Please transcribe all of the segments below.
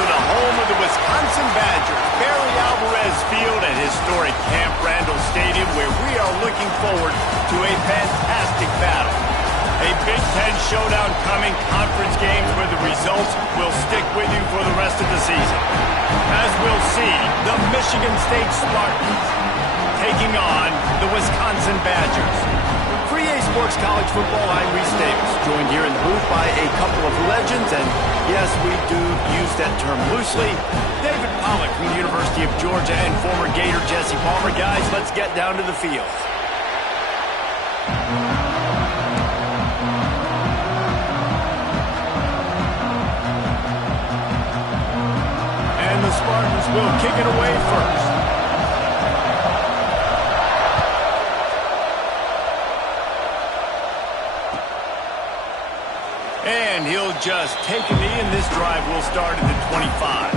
to the home of the Wisconsin Badgers, Barry Alvarez Field at historic Camp Randall Stadium, where we are looking forward to a fantastic battle. A Big Ten showdown coming, conference games where the results will stick with you for the rest of the season. As we'll see, the Michigan State Spartans taking on the Wisconsin Badgers. For EA Sports College Football, I'm Reese Davis, joined here in the booth by a couple of legends, and yes, we do use that term loosely. David Pollack from the University of Georgia and former Gator Jesse Palmer. Guys, let's get down to the field. And the Spartans will kick it away first. And he'll just take a knee, and this drive will start at the 25.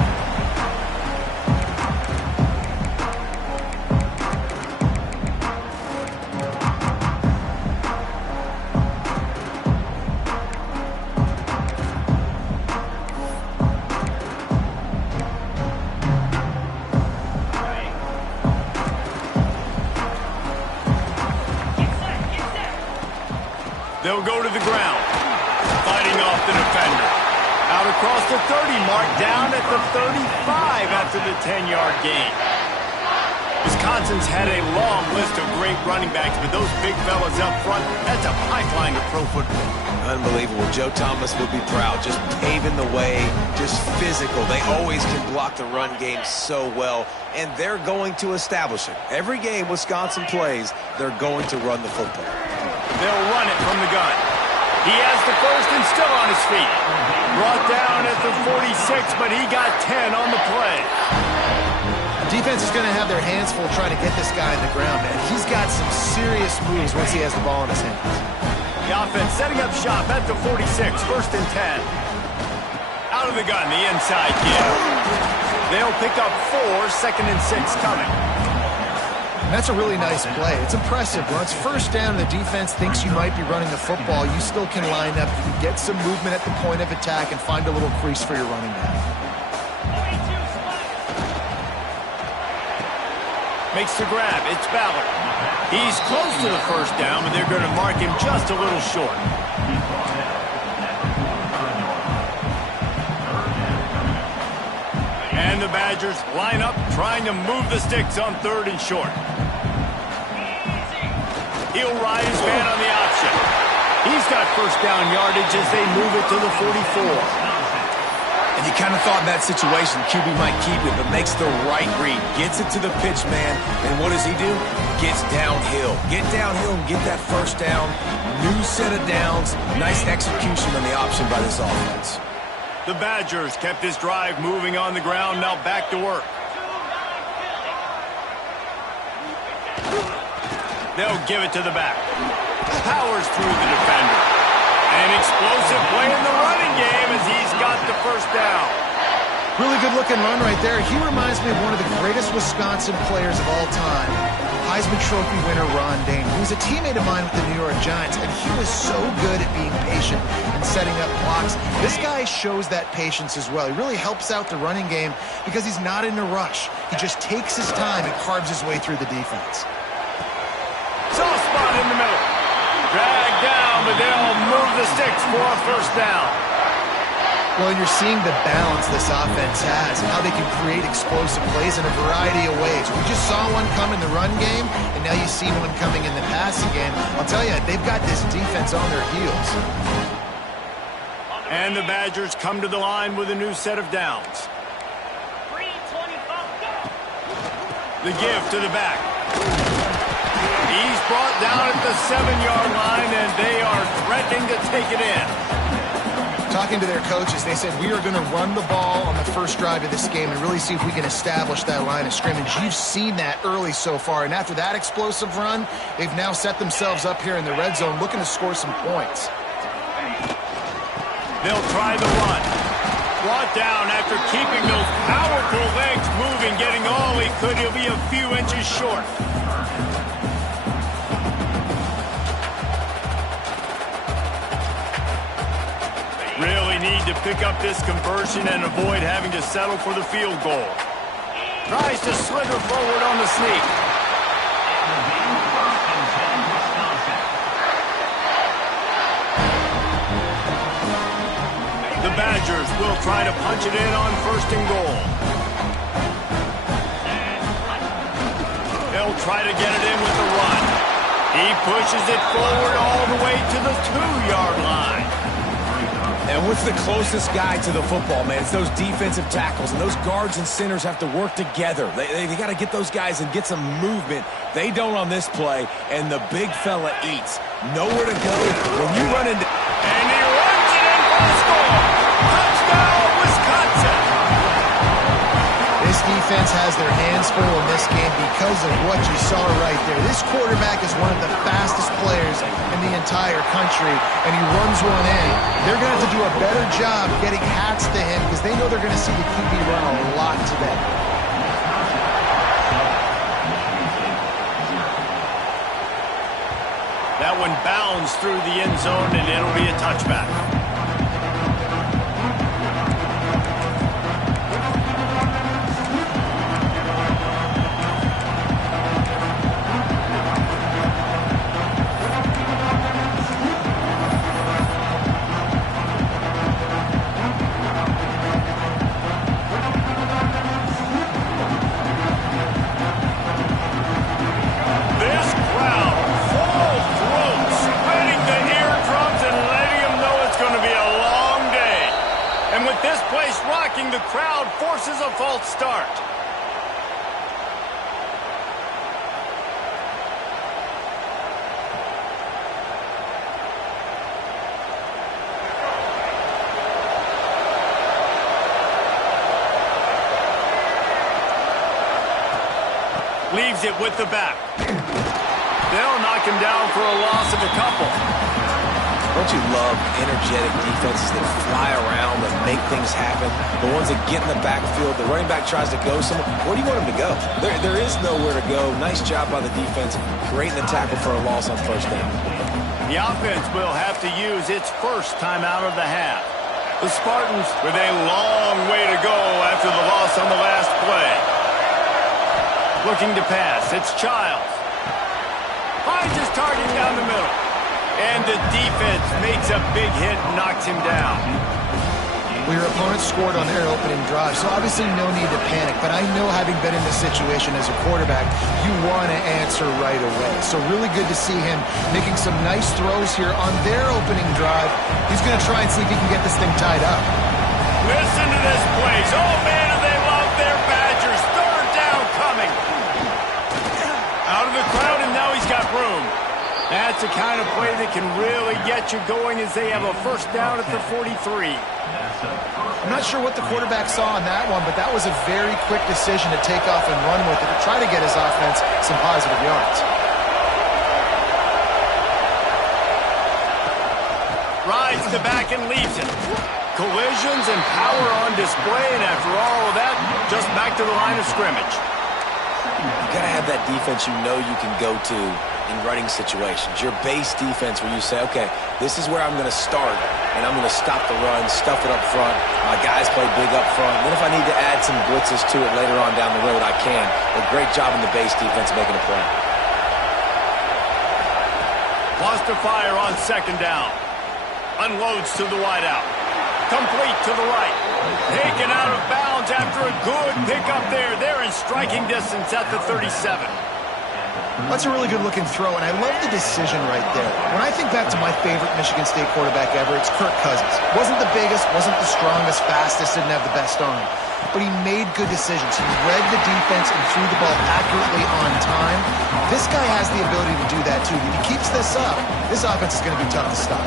They'll go to the ground. Fighting off the defender. Out across the 30 mark, down at the 35 after the 10-yard gain. Wisconsin's had a long list of great running backs, but those big fellas up front, that's a pipeline to pro football. Unbelievable. Joe Thomas would be proud. Just paving the way, just physical. They always can block the run game so well, and they're going to establish it. Every game Wisconsin plays, they're going to run the football. They'll run it from the gun. He has the first and still on his feet. Brought down at the 46, but he got 10 on the play. Defense is going to have their hands full trying to get this guy in the ground, man. He's got some serious moves once he has the ball in his hands. The offense setting up shop at the 46, first and 10. Out of the gun, the inside give. They'll pick up 4, second and 6 coming. That's a really nice play. It's impressive. When it's first down, the defense thinks you might be running the football. You still can line up. You can get some movement at the point of attack and find a little crease for your running back. Makes the grab. It's Ballard. He's close to the first down, but they're going to mark him just a little short. And the Badgers line up, trying to move the sticks on third and short. He'll ride his man on the option. He's got first down yardage as they move it to the 44. And you kind of thought in that situation QB might keep it, but makes the right read. Gets it to the pitch man, and what does he do? Gets downhill. Get downhill and get that first down. New set of downs. Nice execution on the option by this offense. The Badgers kept this drive moving on the ground, now back to work. They'll give it to the back. Powers through the defender. An explosive play in the running game as he's got the first down. Really good-looking run right there. He reminds me of one of the greatest Wisconsin players of all time, Heisman Trophy winner Ron Dayne. He was a teammate of mine with the New York Giants, and he was so good at being patient and setting up blocks. This guy shows that patience as well. He really helps out the running game because he's not in a rush. He just takes his time and carves his way through the defense. Soft spot in the middle. Dragged down, but they'll move the sticks for a first down. Well, you're seeing the balance this offense has and how they can create explosive plays in a variety of ways. We just saw one come in the run game, and now you see one coming in the passing game. I'll tell you, they've got this defense on their heels. And the Badgers come to the line with a new set of downs. The give to the back. He's brought down at the 7-yard line, and they are threatening to take it in. Talking to their coaches, they said, we are going to run the ball on the first drive of this game and really see if we can establish that line of scrimmage. You've seen that early so far, and after that explosive run, they've now set themselves up here in the red zone looking to score some points. They'll try the run. Brought down after keeping those powerful legs moving, getting all he could. He'll be a few inches short. Really need to pick up this conversion and avoid having to settle for the field goal. Tries to slither forward on the sneak. The Badgers will try to punch it in on 1st and goal. They'll try to get it in with the run. He pushes it forward all the way to the 2-yard line. And what's the closest guy to the football, man? It's those defensive tackles, and those guards and centers have to work together. They got to get those guys and get some movement. They don't on this play, and the big fella eats. Nowhere to go when you run into... And he runs it in for the score. Touchdown, Wisconsin. This defense has their hands full in this game because of what you saw right there. This quarterback is one of the fastest players in the entire country, and he runs one in. They're going to have to do a better job getting hats to him because they know they're going to see the QB run a lot today. That one bounds through the end zone, and it'll be a touchback. The crowd forces a false start. Leaves it with the back. They'll knock him down for a loss of a couple. Don't you love energetic defenses that fly around, that make things happen? The ones that get in the backfield, the running back tries to go somewhere. Where do you want him to go? There is nowhere to go. Nice job by the defense, creating the tackle for a loss on 1st down. The offense will have to use its first timeout of the half. The Spartans with a long way to go after the loss on the last play. Looking to pass, it's Childs. Finds his target down the middle. And the defense makes a big hit and knocks him down. Well, your opponent scored on their opening drive, so obviously no need to panic. But I know, having been in this situation as a quarterback, you want to answer right away. So really good to see him making some nice throws here on their opening drive. He's going to try and see if he can get this thing tied up. Listen to this place. Oh, man, do they love their Badgers. 3rd down coming. Out of the crowd, and now he's got room. That's the kind of play that can really get you going as they have a 1st down at the 43. I'm not sure what the quarterback saw on that one, but that was a very quick decision to take off and run with it to try to get his offense some positive yards. Rides the back and leaves it. Collisions and power on display, and after all of that, just back to the line of scrimmage. You got to have that defense you know you can go to in running situations. Your base defense where you say, okay, this is where I'm going to start, and I'm going to stop the run, stuff it up front. My guys play big up front. Then if I need to add some blitzes to it later on down the road, I can. A great job in the base defense making a play. Lost to fire on 2nd down. Unloads to the wideout. Complete to the right. Taken out of bounds after a good pickup there. They're in striking distance at the 37. That's a really good-looking throw, and I love the decision right there. When I think back to my favorite Michigan State quarterback ever, it's Kirk Cousins. Wasn't the biggest, wasn't the strongest, fastest, didn't have the best arm. But he made good decisions. He read the defense and threw the ball accurately on time. This guy has the ability to do that, too. If he keeps this up, this offense is going to be tough to stop.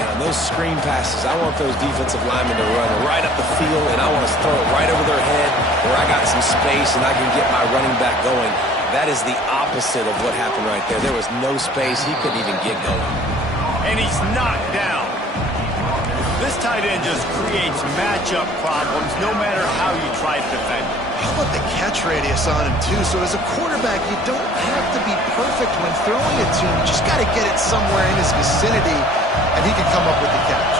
And on those screen passes, I want those defensive linemen to run right up the field, and I want to throw it right over their head where I got some space and I can get my running back going. That is the opposite of what happened right there. There was no space. He couldn't even get going. And he's knocked down. This tight end just creates matchup problems no matter how you try to defend him. How about the catch radius on him, too? So as a quarterback, you don't have to be perfect when throwing it to him. You just got to get it somewhere in his vicinity, and he can come up with the catch.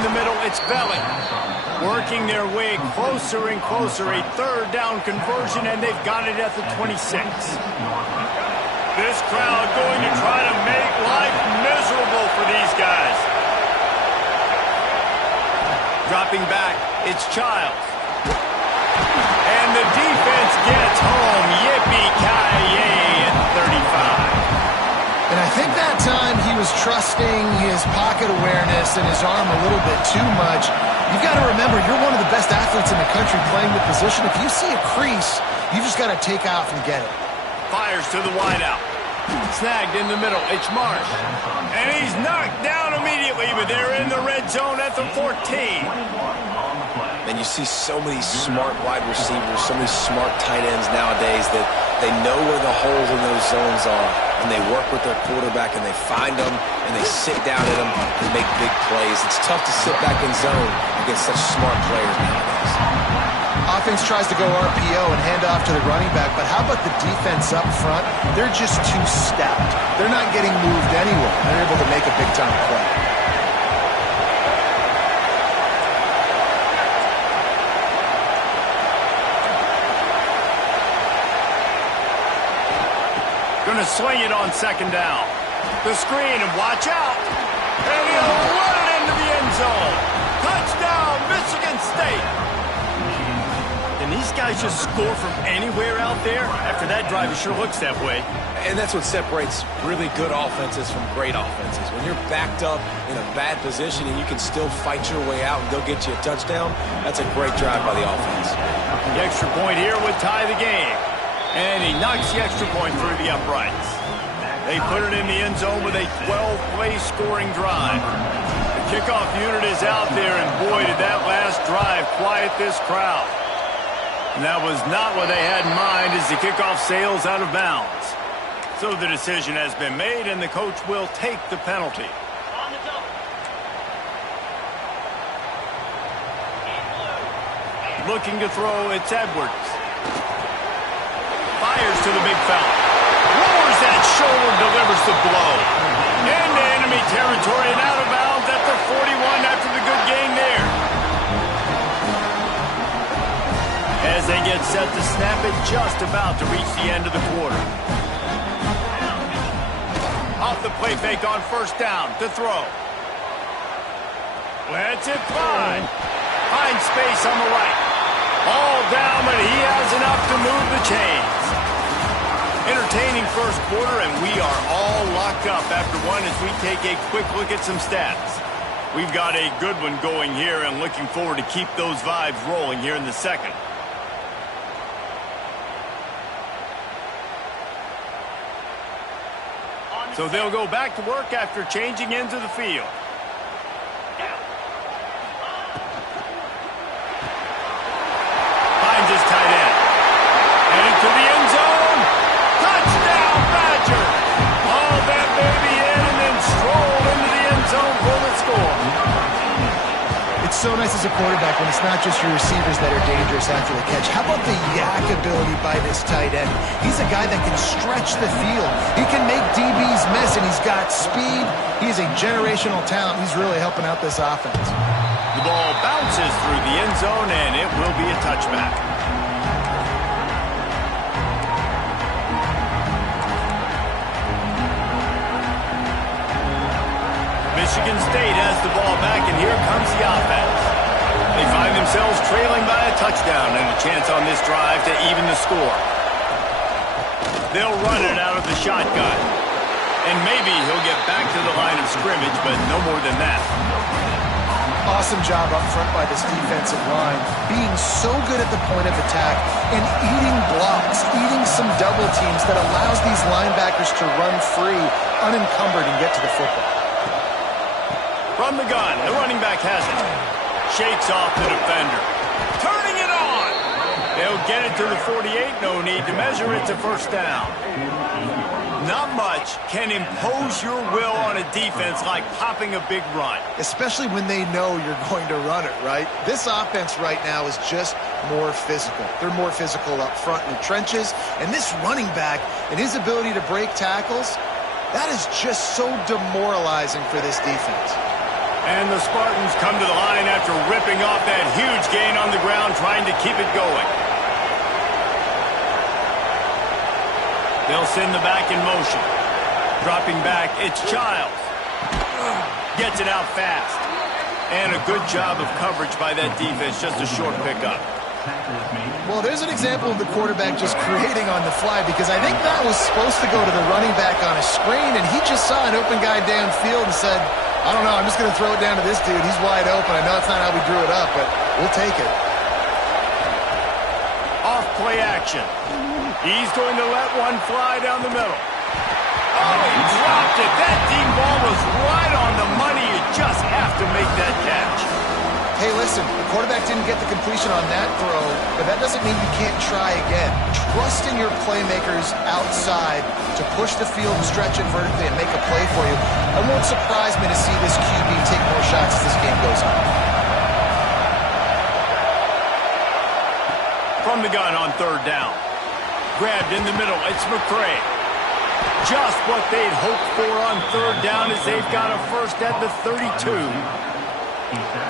in the middle, it's Belly. Working their way closer and closer, a third down conversion, and they've got it at the 26. This crowd going to try to make life miserable for these guys. Dropping back, it's Childs. And the defense gets home. Yippee-ki-yay at 35. And I think that time he was trusting his pocket awareness and his arm a little bit too much. You've got to remember, you're one of the best athletes in the country playing the position. If you see a crease, you just got to take off and get it. Fires to the wideout. Snagged in the middle. It's Marsh. And he's knocked down immediately, but they're in the red zone at the 14. And you see so many smart wide receivers, so many smart tight ends nowadays that they know where the holes in those zones are, and they work with their quarterback, and they find them, and they sit down at them and make big plays. It's tough to sit back in zone against such smart players nowadays. Offense tries to go RPO and hand off to the running back, but how about the defense up front? They're just too stout. They're not getting moved anywhere. They're able to make a big-time play. Going to sling it on second down. The screen, and watch out. And he'll run it into the end zone. Touchdown, Michigan State. And these guys just score from anywhere out there? After that drive, it sure looks that way. And that's what separates really good offenses from great offenses. When you're backed up in a bad position and you can still fight your way out and go get you a touchdown, that's a great drive by the offense. The extra point here would tie the game. And he knocks the extra point through the uprights. They put it in the end zone with a 12-play scoring drive. The kickoff unit is out there, and boy, did that last drive quiet this crowd. And that was not what they had in mind as the kickoff sails out of bounds. So the decision has been made, and the coach will take the penalty. Looking to throw, it's Edwards. Fires to the big fella. Lowers that shoulder, delivers the blow. Into enemy territory and out of bounds at the 41 after the good gain there. As they get set to snap it, just about to reach the end of the quarter. Off the play fake on first down to throw. Lets it fly. Finds space on the right. All down, but he has enough to move the chains. Entertaining first quarter, and we are all locked up after one as we take a quick look at some stats. We've got a good one going here and looking forward to keep those vibes rolling here in the second. So they'll go back to work after changing into the field. Finds his tight end. And into the end zone. Touchdown, Badger. Hauled that baby in and then strolled into the end zone for the score. It's so nice as a quarterback when it's not just your receivers that are dangerous after the catch. How about the yak ability by this tight end? He's a guy that can stretch the field. He can make DBs miss, and he's got speed. He's a generational talent. He's really helping out this offense. The ball bounces through the end zone, and it will be a touchback. Michigan State has the ball back, and here comes the offense. They find themselves trailing by a touchdown and a chance on this drive to even the score. They'll run it out of the shotgun. And maybe he'll get back to the line of scrimmage, but no more than that. Awesome job up front by this defensive line, being so good at the point of attack and eating blocks, eating some double teams that allows these linebackers to run free, unencumbered, and get to the football. From the gun, the running back has it. Shakes off the defender. Turning it on! They'll get it to the 48. No need to measure. It's a first down. Not much can impose your will on a defense like popping a big run. Especially when they know you're going to run it, right? This offense right now is just more physical. They're more physical up front in the trenches. And this running back and his ability to break tackles, that is just so demoralizing for this defense. And the Spartans come to the line after ripping off that huge gain on the ground, trying to keep it going. They'll send the back in motion. Dropping back, it's Childs. Gets it out fast. And a good job of coverage by that defense, just a short pickup. Well, there's an example of the quarterback just creating on the fly, because I think that was supposed to go to the running back on a screen, and he just saw an open guy downfield and said, I don't know, I'm just going to throw it down to this dude. He's wide open. I know it's not how we drew it up, but we'll take it. Off play action. He's going to let one fly down the middle. Oh, he dropped it. That deep ball was right on the money. You just have to make that catch. Hey, listen, the quarterback didn't get the completion on that throw, but that doesn't mean you can't try again. Trust in your playmakers outside to push the field and stretch it vertically and make a play for you. It won't surprise me to see this QB take more shots as this game goes on. From the gun on third down. Grabbed in the middle, it's McCray. Just what they'd hoped for on third down as they've got a first at the 32.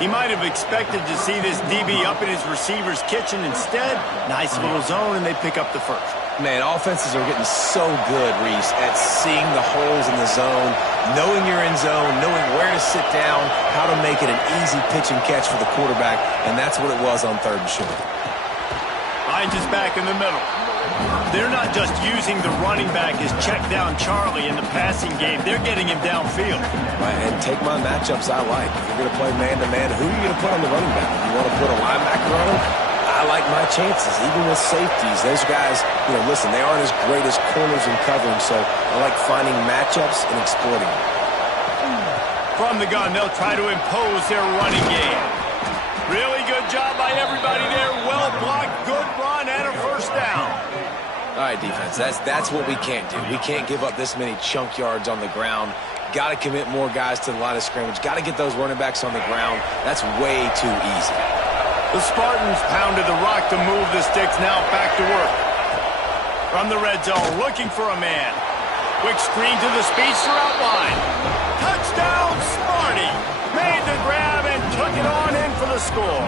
He might have expected to see this DB up in his receiver's kitchen. Instead, nice little zone, and they pick up the first. Man, offenses are getting so good, Reese, at seeing the holes in the zone, knowing you're in zone, knowing where to sit down, how to make it an easy pitch and catch for the quarterback, and that's what it was on third and short. Hines is back in the middle. They're not just using the running back as check down Charlie in the passing game. They're getting him downfield. Right, and take my matchups I like. If you're going to play man-to-man, who are you going to put on the running back? If you want to put a linebacker on him, I like my chances, even with safeties. Those guys, listen, they aren't as great as corners in covering, so I like finding matchups and exploiting them. From the gun, they'll try to impose their running game. Really good job by everybody there. Well blocked, good run, and a first down. All right, defense, that's what we can't do. We can't give up this many chunk yards on the ground. Got to commit more guys to the line of scrimmage. Got to get those running backs on the ground. That's way too easy. The Spartans pounded the rock to move the sticks. Now back to work. From the red zone, looking for a man. Quick screen to the speedster outline. Touchdown, Sparty. Made the grab and took it on in for the score.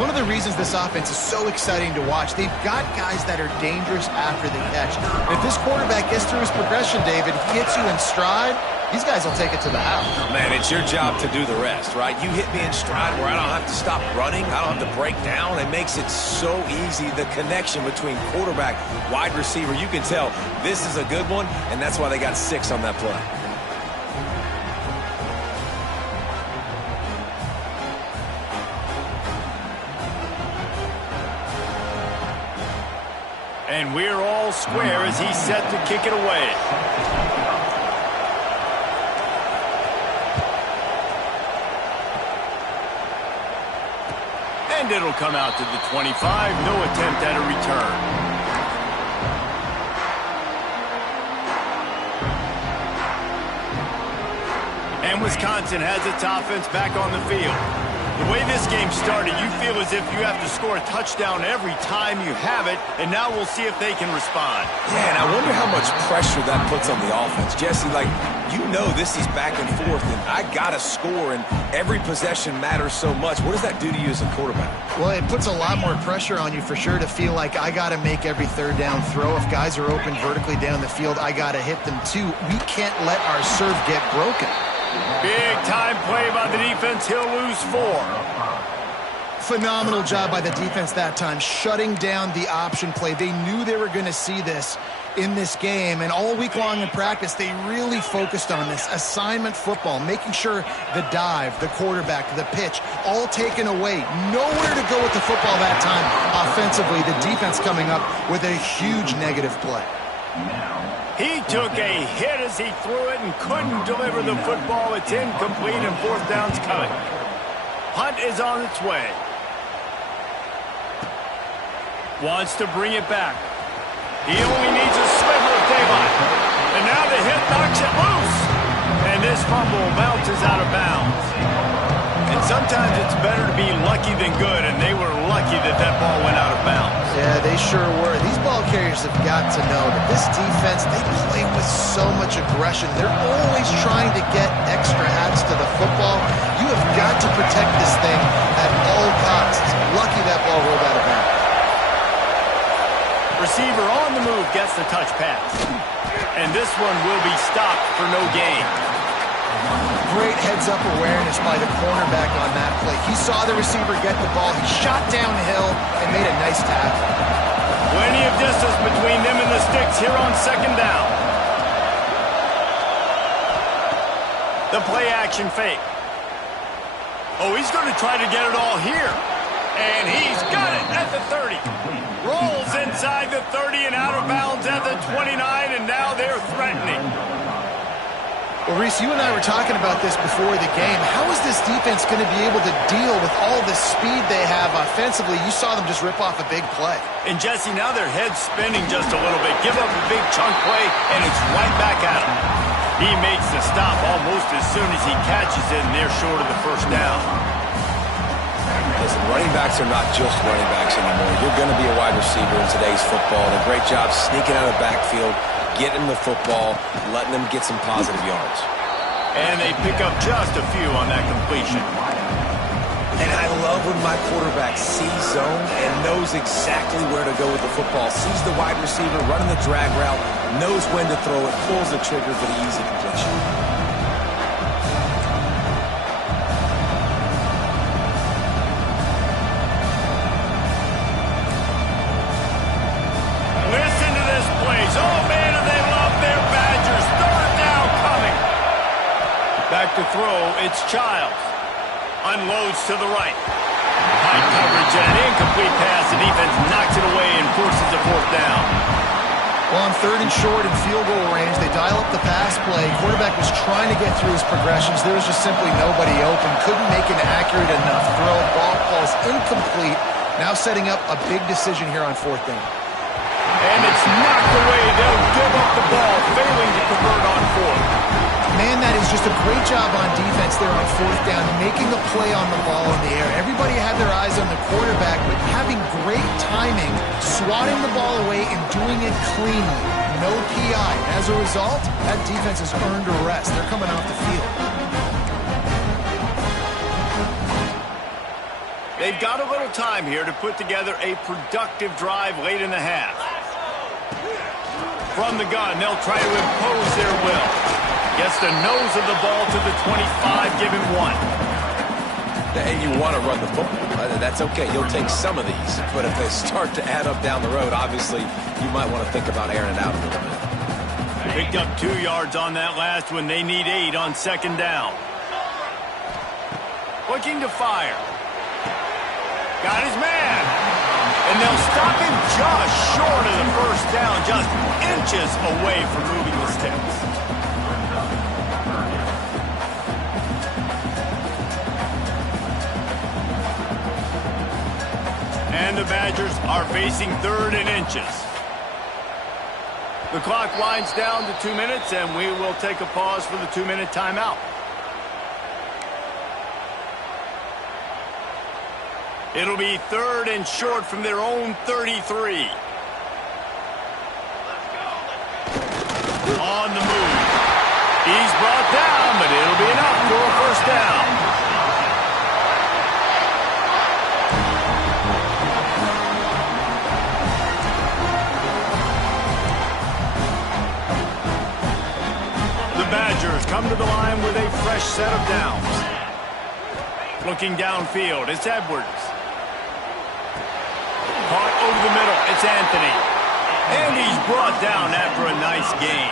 One of the reasons this offense is so exciting to watch, they've got guys that are dangerous after the catch. And if this quarterback gets through his progression, David, he hits you in stride, these guys will take it to the house. Man, it's your job to do the rest, right? You hit me in stride where I don't have to stop running. I don't have to break down. It makes it so easy. The connection between quarterback, wide receiver, you can tell this is a good one, and that's why they got 6 on that play. And we're all square as he's set to kick it away. And it'll come out to the 25. No attempt at a return. And Wisconsin has its offense back on the field. The way this game started, you feel as if you have to score a touchdown every time you have it, and now we'll see if they can respond. Yeah, and I wonder how much pressure that puts on the offense. Jesse, this is back and forth, and I got to score, and every possession matters so much. What does that do to you as a quarterback? Well, it puts a lot more pressure on you for sure to feel like I got to make every third down throw. If guys are open vertically down the field, I got to hit them too. We can't let our serve get broken. Big time play by the defense. He'll lose 4. Phenomenal job by the defense that time, shutting down the option play. They knew they were going to see this in this game, and all week long in practice, they really focused on this assignment football, making sure the dive, the quarterback, the pitch, all taken away. Nowhere to go with the football that time offensively. The defense coming up with a huge negative play. He took a hit as he threw it and couldn't deliver the football. It's incomplete and 4th down's coming. Hunt is on its way. Wants to bring it back. He only needs a sliver of daylight. And now the hit knocks it loose. And this fumble bounces out of bounds. And sometimes it's better to be lucky than good, and they were lucky that that ball went out of bounds. Yeah, they sure were. These ball carriers have got to know that this defense, they play with so much aggression. They're always trying to get extra hats to the football, you have got to protect this thing at all costs. Lucky that ball rolled out of bounds. Receiver on the move gets the touch pass. And this one will be stopped for no gain. Great heads-up awareness by the cornerback on that play. He saw the receiver get the ball. He shot downhill and made a nice tackle. Plenty of distance between them and the sticks here on second down. The play-action fake. Oh, he's going to try to get it all here. And he's got it at the 30. Rolls inside the 30 and out of bounds at the 29, and now they're threatening. Well, Reese, you and I were talking about this before the game. How is this defense going to be able to deal with all the speed they have offensively? You saw them just rip off a big play. And, Jesse, now their head's spinning just a little bit. Give up a big chunk play, and it's right back at him. He makes the stop almost as soon as he catches it, and they're short of the first down. Listen, running backs are not just running backs anymore. You're going to be a wide receiver in today's football. And a great job sneaking out of the backfield, getting the football, letting them get some positive yards. And they pick up just a few on that completion. And I love when my quarterback sees zone and knows exactly where to go with the football. Sees the wide receiver running the drag route, knows when to throw it, pulls the trigger for the easy completion. Listen to this place. Oh, man, do they love their Badgers. Third down coming. Back to throw. It's Childs. Unloads to the right. High coverage and an incomplete pass. The defense knocks it away and forces a fourth down. Well, on third and short in field goal range, they dial up the pass play. Quarterback was trying to get through his progressions. There was just simply nobody open. Couldn't make an accurate enough throw. Ball falls incomplete. Now setting up a big decision here on fourth down. And it's knocked away. They'll give up the ball, failing to convert on fourth. Man, that is just a great job on defense there on fourth down, making a play on the ball in the air. Everybody had their eyes on the quarterback, but having great timing, swatting the ball away and doing it cleanly. No PI. As a result, that defense has earned a rest. They're coming off the field. They've got a little time here to put together a productive drive late in the half. From the gun, they'll try to impose their will. Gets the nose of the ball to the 25, give him one. And you want to run the football. That's okay. You'll take some of these. But if they start to add up down the road, obviously, you might want to think about airing it out a little bit. Picked up 2 yards on that last one. They need 8 on second down. Looking to fire. Got his man. And they'll stop him just short of the first down, just inches away from moving the sticks. And the Badgers are facing third and inches. The clock winds down to 2 minutes, and we will take a pause for the 2-minute timeout. It'll be third and short from their own 33. On the move. He's brought down, but it'll be enough for a first down. Badgers come to the line with a fresh set of downs. Looking downfield, it's Edwards. Caught over the middle, it's Anthony. And he's brought down after a nice gain.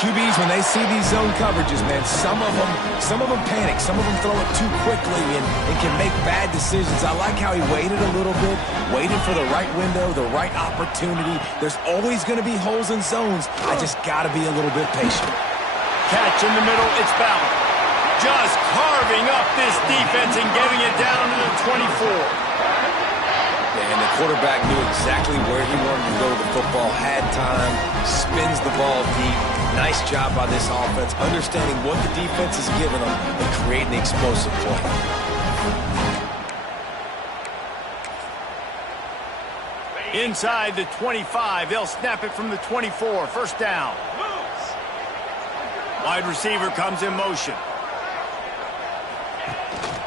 QBs, when they see these zone coverages, man, some of them panic. Some of them throw it too quickly and can make bad decisions. I like how he waited a little bit, waited for the right window, the right opportunity. There's always going to be holes in zones. I just got to be a little bit patient. Catch in the middle, it's Ballard. Just carving up this defense and getting it down to the 24. And the quarterback knew exactly where he wanted to go with the football, had time, spins the ball deep. Nice job by this offense, understanding what the defense is giving them and creating the explosive play. Inside the 25, they'll snap it from the 24. First down. Wide receiver comes in motion.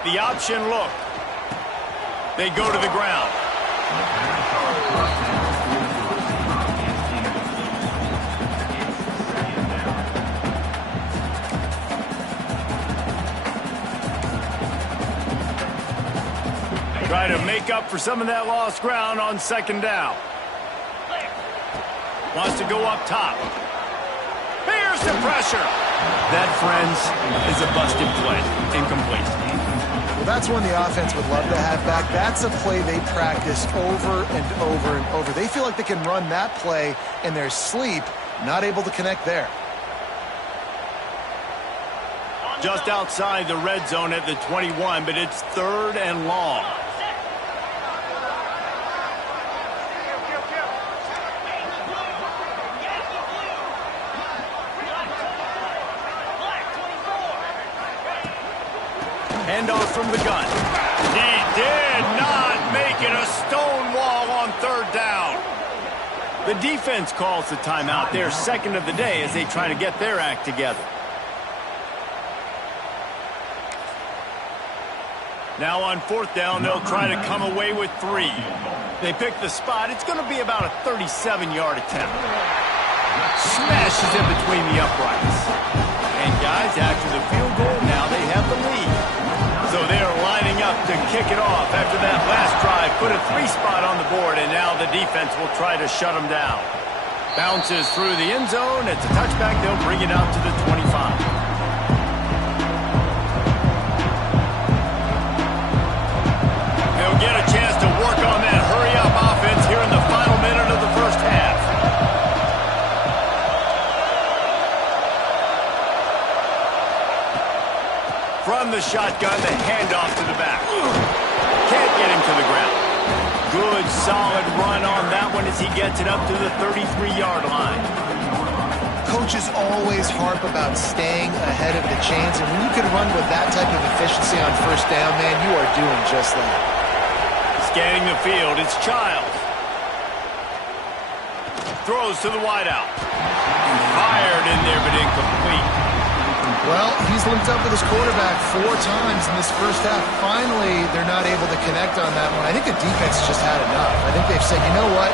The option look. They go to the ground. Try to make up for some of that lost ground on second down. Wants to go up top. Here's the pressure. That, friends, is a busted play. Incomplete. Well, that's one the offense would love to have back. That's a play they practice over and over and over. They feel like they can run that play in their sleep, not able to connect there. Just outside the red zone at the 21, but it's 3rd and long. Handoff from the gun. He did not make it a stone wall on 3rd down. The defense calls the timeout. Their second of the day as they try to get their act together. Now on 4th down, they'll try to come away with 3. They pick the spot. It's going to be about a 37-yard attempt. Smashes in between the uprights. And guys, after the field goal, now they have the lead. So they're lining up to kick it off after that last drive. Put a 3 spot on the board, and now the defense will try to shut them down. Bounces through the end zone. It's a touchback. They'll bring it out to the 25. They'll get a chance to work on that hurry-up offense here in the final minute of the first half. From the shotgun, the handoff to the back. Can't get him to the ground. Good, solid run on that one as he gets it up to the 33-yard line. Coaches always harp about staying ahead of the chains, and when you can run with that type of efficiency on 1st down, man, you are doing just that. Scanning the field, it's Childs. Throws to the wideout. Fired in there, but incomplete. Well, he's linked up with his quarterback 4 times in this first half. Finally, they're not able to connect on that one. I think the defense just had enough. I think they've said, you know what?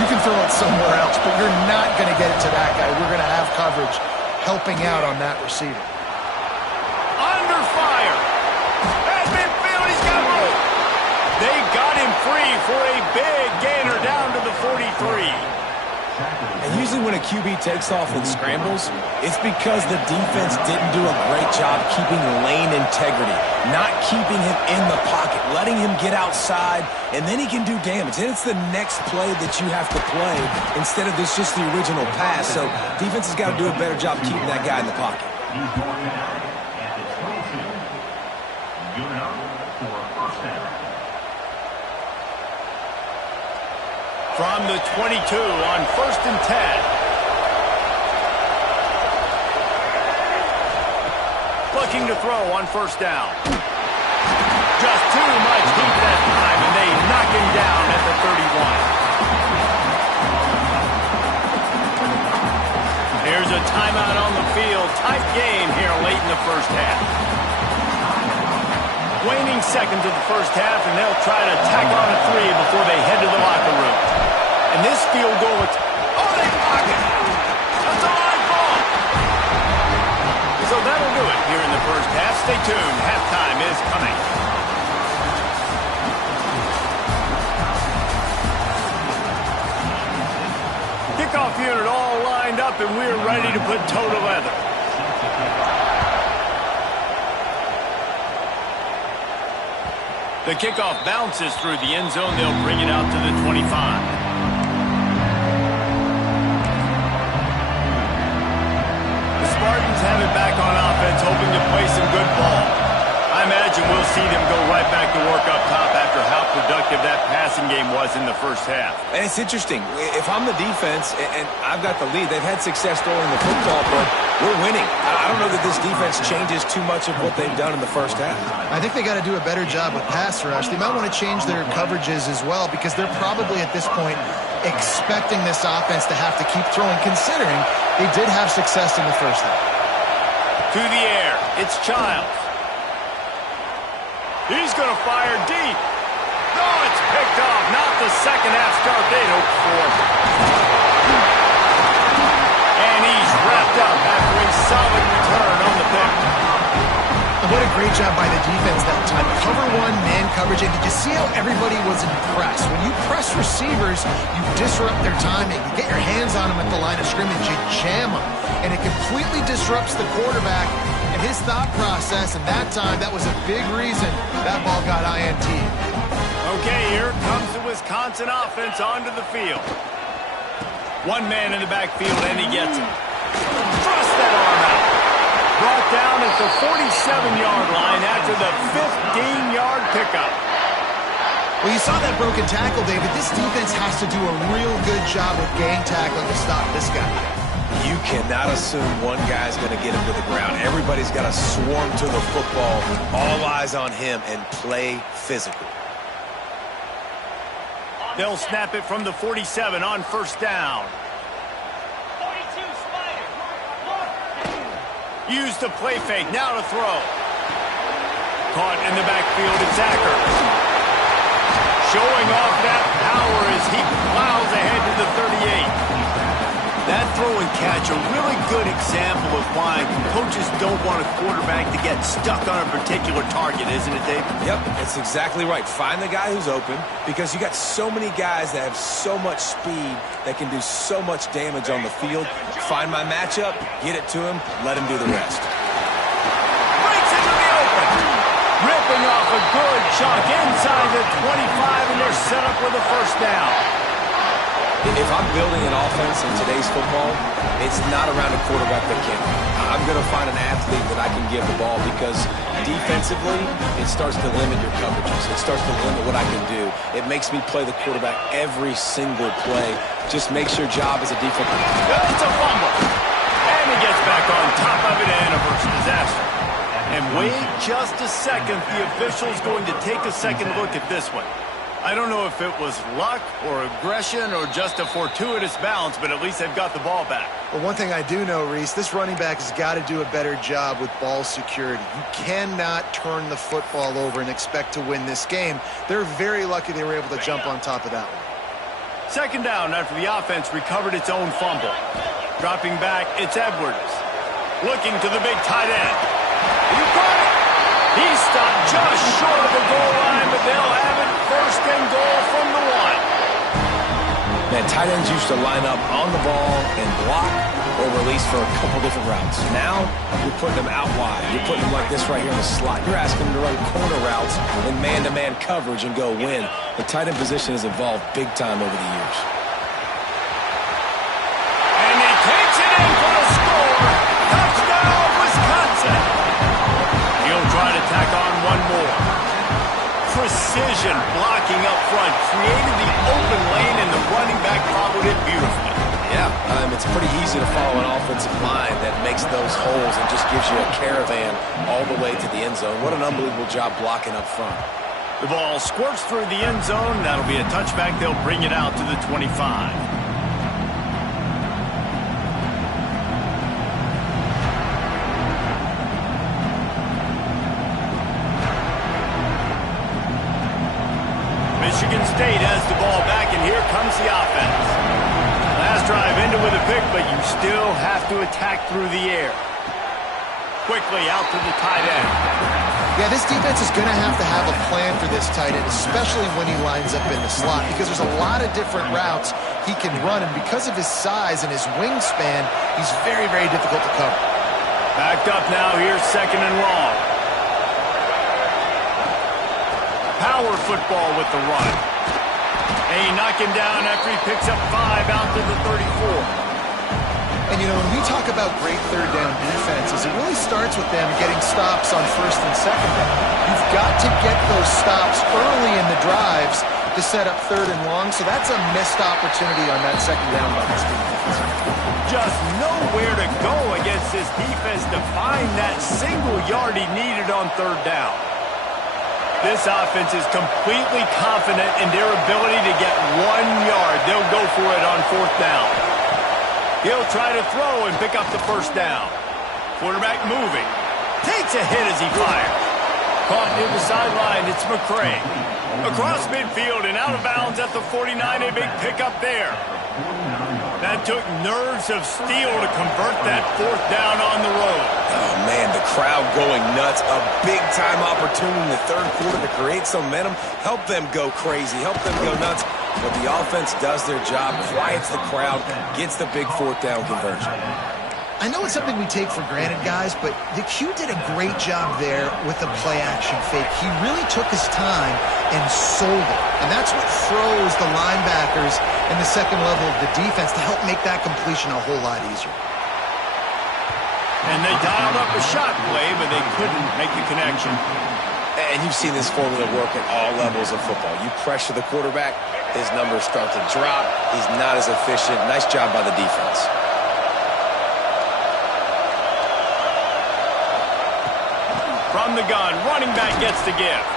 You can throw it somewhere else, but you're not going to get it to that guy. We're going to have coverage helping out on that receiver. Under fire. At midfield, he's got room. They got him free for a big gainer down to the 43. And usually when a QB takes off and scrambles, it's because the defense didn't do a great job keeping lane integrity, not keeping him in the pocket, letting him get outside, and then he can do damage. Then it's the next play that you have to play instead of this just the original pass. So defense has got to do a better job keeping that guy in the pocket. From the 22 on 1st and 10. Looking to throw on 1st down. Just too much heat that time, and they knock him down at the 31. There's a timeout on the field. Tight game here late in the first half. Waning seconds of the first half, and they'll try to tack on a 3 before they head to the locker room. And this field goal, it's... Oh, they block it! That's a live ball! So that'll do it here in the first half. Stay tuned. Halftime is coming. Kickoff unit all lined up, and we're ready to put toe to leather. The kickoff bounces through the end zone. They'll bring it out to the 25. Spartans have it back on offense, hoping to play some good ball. I imagine we'll see them go right back to work up top after how productive that passing game was in the first half. And it's interesting. If I'm the defense and I've got the lead, they've had success throwing the football, but we're winning. I don't know that this defense changes too much of what they've done in the first half. I think they got to do a better job with pass rush. They might want to change their coverages as well because they're probably at this point expecting this offense to have to keep throwing, considering they did have success in the first half. To the air, it's Childs. He's going to fire deep. Oh, it's picked off. Not the second half start they'd hoped for. And he's wrapped up after a solid return on the pick. What a great job by the defense that time. Cover one, man coverage, and did you see how everybody was impressed? When you press receivers, you disrupt their timing. You get your hands on them at the line of scrimmage, you jam them, and it completely disrupts the quarterback and his thought process, and that time, that was a big reason that ball got INT. Okay, here comes the Wisconsin offense onto the field. One man in the backfield, and he gets it. Thrust that arm out. Brought down at the 47-yard line after the 15-yard pickup. Well, you saw that broken tackle, David. This defense has to do a real good job with gang tackling to stop this guy. You cannot assume one guy's going to get him to the ground. Everybody's got to swarm to the football, all eyes on him, and play physical. They'll snap it from the 47 on first down. Used the play fake, now to throw. Caught in the backfield, it's Acker. Showing off that power as he plows ahead to the 38. That throw and catch, a really good example of why coaches don't want a quarterback to get stuck on a particular target, isn't it, Dave? Yep, it's exactly right. Find the guy who's open, because you got so many guys that have so much speed that can do so much damage on the field. Find my matchup, get it to him, let him do the rest. Breaks into the open. Ripping off a good chunk inside the 25, and they're set up with a first down. If I'm building an offense in today's football, it's not around a quarterback that can. I'm going to find an athlete that I can give the ball, because defensively, it starts to limit your coverages. It starts to limit what I can do. It makes me play the quarterback every single play. Just makes your job as a defense. It's a fumble. And he gets back on top of it, and a first disaster. And wait just a second. The official's going to take a second look at this one. I don't know if it was luck or aggression or just a fortuitous bounce, but at least they've got the ball back. But one thing I do know, Reese, this running back has got to do a better job with ball security. You cannot turn the football over and expect to win this game. They're very lucky they were able to jump on top of that one. Second down after the offense recovered its own fumble. Dropping back, it's Edwards. Looking to the big tight end. He caught it. He stopped just short of the goal line, but they'll have it first and goal from the one. Man, tight ends used to line up on the ball and block or release for a couple different routes. Now, you're putting them out wide. You're putting them like this right here in the slot. You're asking them to run corner routes in man-to-man coverage and go win. The tight end position has evolved big time over the years. And he takes it in for the score. Touchdown, Wisconsin. He'll try to tack on one more. Precision blocking up front, created the open lane, and the running back followed it beautifully. Yeah, it's pretty easy to follow an offensive line that makes those holes and just gives you a caravan all the way to the end zone. What an unbelievable job blocking up front. The ball squirts through the end zone. That'll be a touchback. They'll bring it out to the 25. Michigan State has the ball back, and here comes the offense. Last drive ended with a pick, but you still have to attack through the air. Quickly out to the tight end. Yeah, this defense is going to have a plan for this tight end, especially when he lines up in the slot, because there's a lot of different routes he can run, and because of his size and his wingspan, he's very, very difficult to cover. Backed up now, here's second and long. Power football with the run. And he knocked him down after he picks up 5 out to the 34. And, you know, when we talk about great third down defenses, it really starts with them getting stops on first and second down. You've got to get those stops early in the drives to set up third and long, so that's a missed opportunity on that second down by this defense. Just nowhere to go against this defense to find that single yard he needed on third down. This offense is completely confident in their ability to get 1 yard. They'll go for it on fourth down. He'll try to throw and pick up the first down. Quarterback moving. Takes a hit as he fires. Caught near the sideline, it's McCray. Across midfield and out of bounds at the 49, a big pickup there. That took nerves of steel to convert that fourth down on the road. Oh, man, the crowd going nuts. A big-time opportunity in the third quarter to create some momentum. Help them go crazy. Help them go nuts. But the offense does their job, quiets the crowd, gets the big fourth down conversion. I know it's something we take for granted, guys, but the Q did a great job there with the play-action fake. He really took his time and sold it. And that's what froze the linebackers in the second level of the defense to help make that completion a whole lot easier. And they dialed up a shot play, but they couldn't make the connection. And you've seen this formula work at all levels of football. You pressure the quarterback, his numbers start to drop. He's not as efficient. Nice job by the defense. From the gun, running back gets the gift.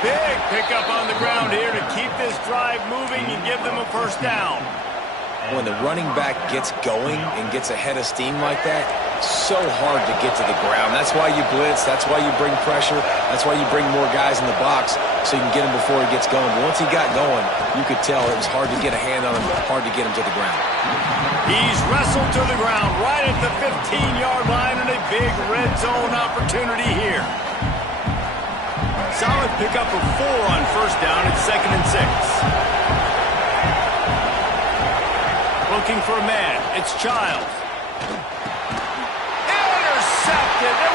Big pickup on the ground here to keep this drive moving and give them a first down. When the running back gets going and gets ahead of steam like that, so hard to get to the ground. That's why you blitz. That's why you bring pressure. That's why you bring more guys in the box so you can get him before he gets going. But once he got going, you could tell it was hard to get a hand on him, hard to get him to the ground. He's wrestled to the ground right at the 15-yard line and a big red zone opportunity here. Solid pickup of 4 on first down at 2nd and 6. Looking for a man. It's Childs. Intercepted. There